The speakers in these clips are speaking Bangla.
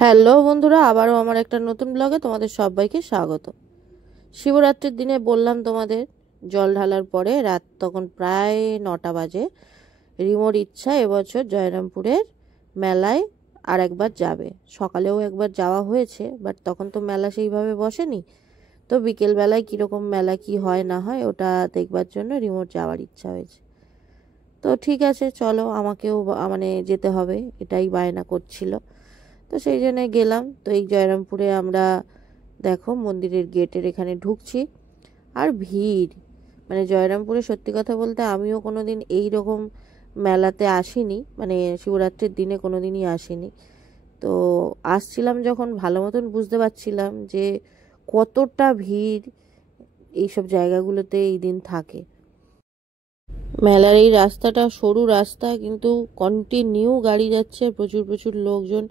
হ্যালো বন্ধুরা, আবারও আমার একটা নতুন ব্লগে তোমাদের সবাইকে স্বাগত। শিবরাত্রির দিনে বললাম তোমাদের, জল ঢালার পরে রাত তখন প্রায় 9টা বাজে। রিমোর ইচ্ছা এবছর জয়রামপুরের মেলায় আর একবার যাবে। সকালেও একবার যাওয়া হয়েছে, বাট তখন তো মেলা সেইভাবে বসেনি। তো বিকেলবেলায় কীরকম মেলা কি হয় না হয় ওটা দেখবার জন্য রিমোর যাওয়ার ইচ্ছা হয়েছে। তো ঠিক আছে, চলো, আমাকেও মানে যেতে হবে, এটাই বায়না করছিল। তো সেই জন্য গেলাম। তো এই জয়রামপুরে আমরা দেখো মন্দিরের গেটের এখানে ঢুকছি, আর ভিড়। মানে জয়রামপুরে সত্যি কথা বলতে আমিও কোনো দিন এইরকম মেলাতে আসিনি, মানে শিবরাত্রির দিনে কোনো দিনই আসিনি। তো আসছিলাম যখন ভালো মতন বুঝতে পারছিলাম যে কতটা ভিড় এইসব জায়গাগুলোতে এই দিন থাকে। মেলার এই রাস্তাটা সরু রাস্তা, কিন্তু কন্টিনিউ গাড়ি যাচ্ছে, প্রচুর প্রচুর লোকজন।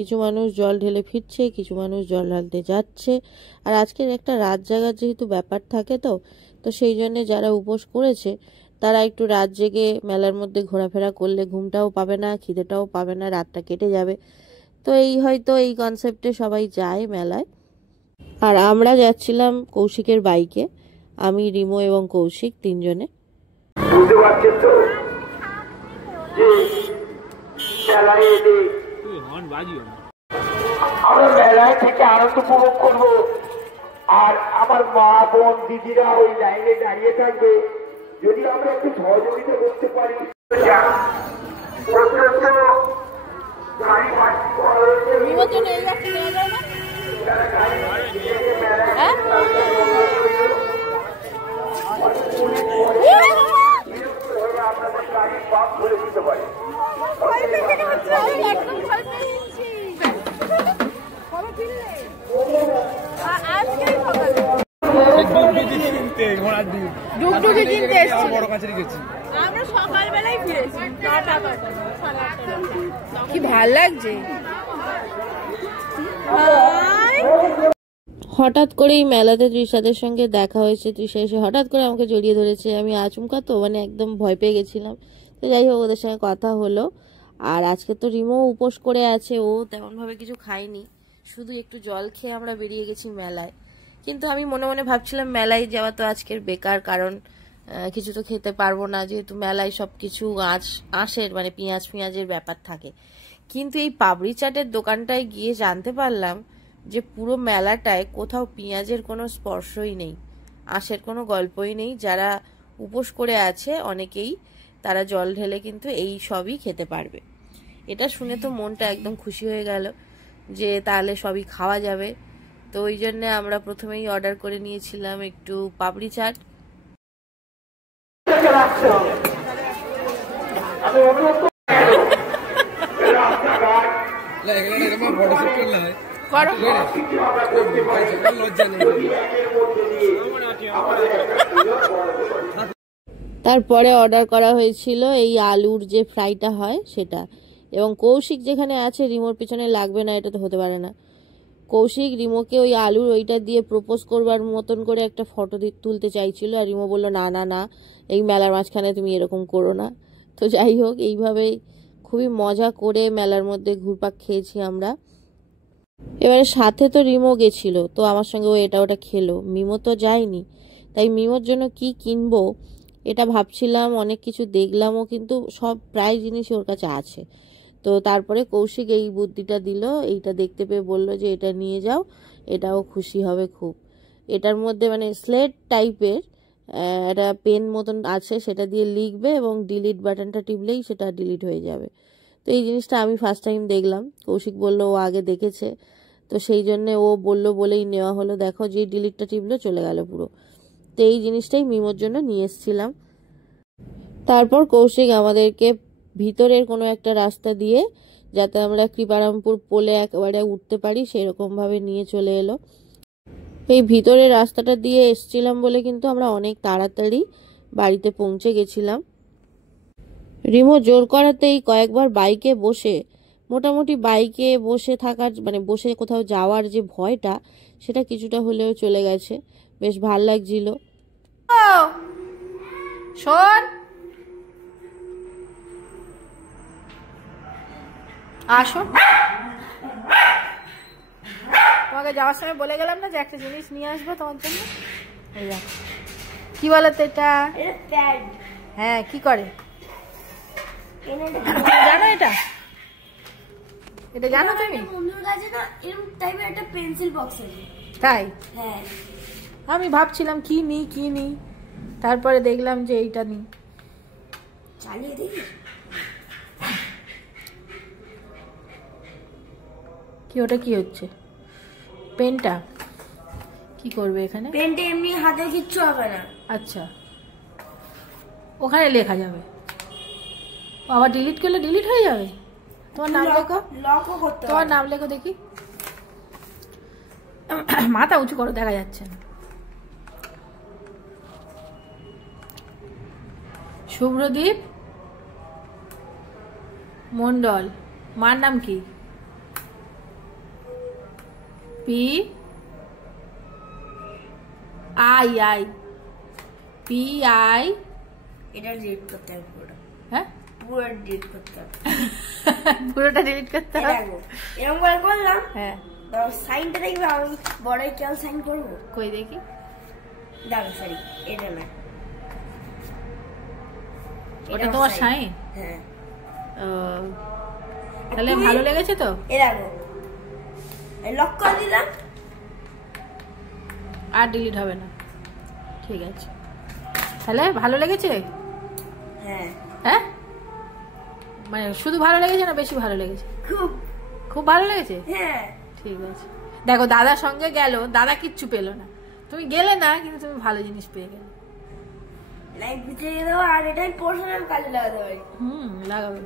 কিছু মানুষ জল ঢেলে ফিরছে, কিছু মানুষ জল ঢালতে যাচ্ছে। আর আজকের একটা রাত জাগার যেহেতু ব্যাপার থাকে, তো তো সেই জন্যে যারা উপোস করেছে তারা একটু রাত জেগে মেলার মধ্যে ঘোরাফেরা করলে ঘুমটাও পাবে না, খিদেটাও পাবে না, রাতটা কেটে যাবে। তো এই হয়তো এই কনসেপ্টে সবাই যায় মেলায়। আর আমরা যাচ্ছিলাম কৌশিকের বাইকে, আমি, রিমো এবং কৌশিক তিনজনে। বুঝতে পারছেন তো যে মেলায় এলে আমরা মেলায় থেকে আনন্দ উপভোগ করবো, আর আমার মা বোন দিদিরা ওই লাইনে দাঁড়িয়ে থাকবে। যদি আমরা একটু সহযোগিতা করতে পারি, আপনাদের গাড়ি পাপ ধরে দিতে পারি। কি ভাল লাগছে। হঠাৎ করেই মেলাতে তৃষাদের সঙ্গে দেখা হয়েছে। তৃষা এসে হঠাৎ করে আমাকে জড়িয়ে ধরেছে। আমি আচমকা তো মানে একদম ভয় পেয়ে গেছিলাম। তো যাই হোক, ওদের সঙ্গে কথা হলো। আর আজকে তো রিমো উপোস করে আছে, ও তেমনভাবে কিছু খায়নি, শুধু একটু জল খেয়ে আমরা বেরিয়ে গেছি মেলায়। কিন্তু আমি মনে মনে ভাবছিলাম মেলায় যাওয়া তো আজকের বেকার, কারণ কিছু তো খেতে পারবো না, যেহেতু মেলায় সব কিছু আঁশের মানে পেঁয়াজের ব্যাপার থাকে। কিন্তু এই পাপড়ি চাটের দোকানটায় গিয়ে জানতে পারলাম যে পুরো মেলাটায় কোথাও পেঁয়াজের কোনো স্পর্শই নেই, আঁশের কোনো গল্পই নেই। যারা উপোস করে আছে অনেকেই, তারা জল ঢেলে কিন্তু এই সবই খেতে পারবে। এটা শুনে তো মনটা একদম খুশি হয়ে গেল যে তাহলে সবই খাওয়া যাবে। তো ওই জন্য আমরা প্রথমেই অর্ডার করে নিয়েছিলাম একটু পাপড়ি চাট। তারপরে অর্ডার করা হয়েছিল এই আলুর যে ফ্রাইটা হয় সেটা। এবং কৌশিক যেখানে আছে রিমোর পিছনে লাগবে না, এটা তো হতে পারে না। কৌশিক রিমোকে ওই আলুর ওইটা দিয়ে প্রপোজ করবার মতন করে একটা ফটো তুলতে চাইছিল, আর রিমো বললো না না না, এই মেলার মাঝখানে তুমি এরকম করো না। তো যাই হোক, এইভাবেই খুবই মজা করে মেলার মধ্যে ঘুরপাক খেয়েছি আমরা। এবারে সাথে তো রিমো গেছিল, তো আমার সঙ্গে ও এটা ওটা খেলো। মিমো তো যায়নি, তাই মিমোর জন্য কি কিনবো এটা ভাবছিলাম, অনেক কিছু দেখলামও, কিন্তু সব প্রায় জিনিস ওর কাছে আছে। তো তারপরে কৌশিক এই বুদ্ধিটা দিল, এইটা দেখতে পেয়ে বলল যে এটা নিয়ে যাও, এটাও খুশি হবে খুব। এটার মধ্যে মানে স্লেট টাইপের একটা পেন মতন আছে, সেটা দিয়ে লিখবে এবং ডিলিট বাটনটা টিপলেই সেটা ডিলিট হয়ে যাবে। তো এই জিনিসটা আমি ফার্স্ট টাইম দেখলাম, কৌশিক বলল ও আগে দেখেছে, তো সেই জন্যে ও বললো বলেই নেওয়া হলো। দেখো, যে ডিলিটটা টিপলো চলে গেল পুরো। তো এই জিনিসটাই মিমোর জন্য নিয়ে এসেছিলাম। তারপর কৌশিক আমাদেরকে ভিতরের কোনো একটা রাস্তা দিয়ে, যাতে আমরা কৃপারামপুর পোলে একেবারে উঠতে পারি সেরকমভাবে নিয়ে চলে এলো। এই ভিতরের রাস্তাটা দিয়ে এসছিলাম বলে কিন্তু আমরা অনেক তাড়াতাড়ি বাড়িতে পৌঁছে গেছিলাম। রিমো জোর করাতেই কয়েকবার বাইকে বসে, মোটামুটি বাইকে বসে থাকার মানে বসে কোথাও যাওয়ার যে ভয়টা, সেটা কিছুটা হলেও চলে গেছে। বেশ ভাল লাগছিল। শোন, আসো। তোমাকে যাওয়ার সময় বলে গেলাম না যে একটা জিনিস নিয়ে আসবো তোমার জন্য। এই দেখো কি বলো তো এটা? হ্যাঁ কি করে জানো এটা? এটা জানো তুমি? বন্ধুর কাছে না এরকম টাইপের একটা পেন্সিল বক্স আছে। তাই? হ্যাঁ আমি ভাবছিলাম কি নিই, তারপরে দেখলাম যে এইটা নিই। চালিয়ে দেখি কি ওটা কি হচ্ছে? পেনটা কি করবে এখানে? পেনটা এমনি হাতে কিচ্ছু হবে না। আচ্ছা ওখানে লেখা যাবে, আবার ডিলিট করলে ডিলিট হয়ে যাবে? তোমার নাম লেখো, লকও করতে তোমার নাম লেখো দেখি। মাথা উঁচু করো, দেখা যাচ্ছে না। শুভ্রদীপ মন্ডল। মার নাম কি? P I I P I. এটা ডিলিট করতে হবে পুরোটা। হ্যাঁ পুরো ডিলিট করতে হবে। পুরোটা ডিলিট করতে হবে। এরকম করে করলাম। হ্যাঁ সাইনটা দেখবে, আমি বড় কেউ সাইন করবো। কই দেখি। দাঁড়া সরি, এটা না, ওটা তোমার সাইন? হ্যাঁ। তাহলে ভালো লেগেছে তো? এ দেখো লক করে দিলাম, আর ডিলিট হবে না। ঠিক আছে, তাহলে ভালো লেগেছে? হ্যাঁ হ্যাঁ মানে শুধু ভালো লেগেছে না বেশি ভালো লেগেছে? খুব খুব ভালো লেগেছে। হ্যাঁ ঠিক আছে, দেখো দাদার সঙ্গে গেল, দাদা কিচ্ছু পেলো না, তুমি গেলে না কিন্তু তুমি ভালো জিনিস পেয়ে গেলে। লাইট ভিতরে দেবো, আর এটাই পোর্শনের কাজে লাগাতে পারি। লাগাবে।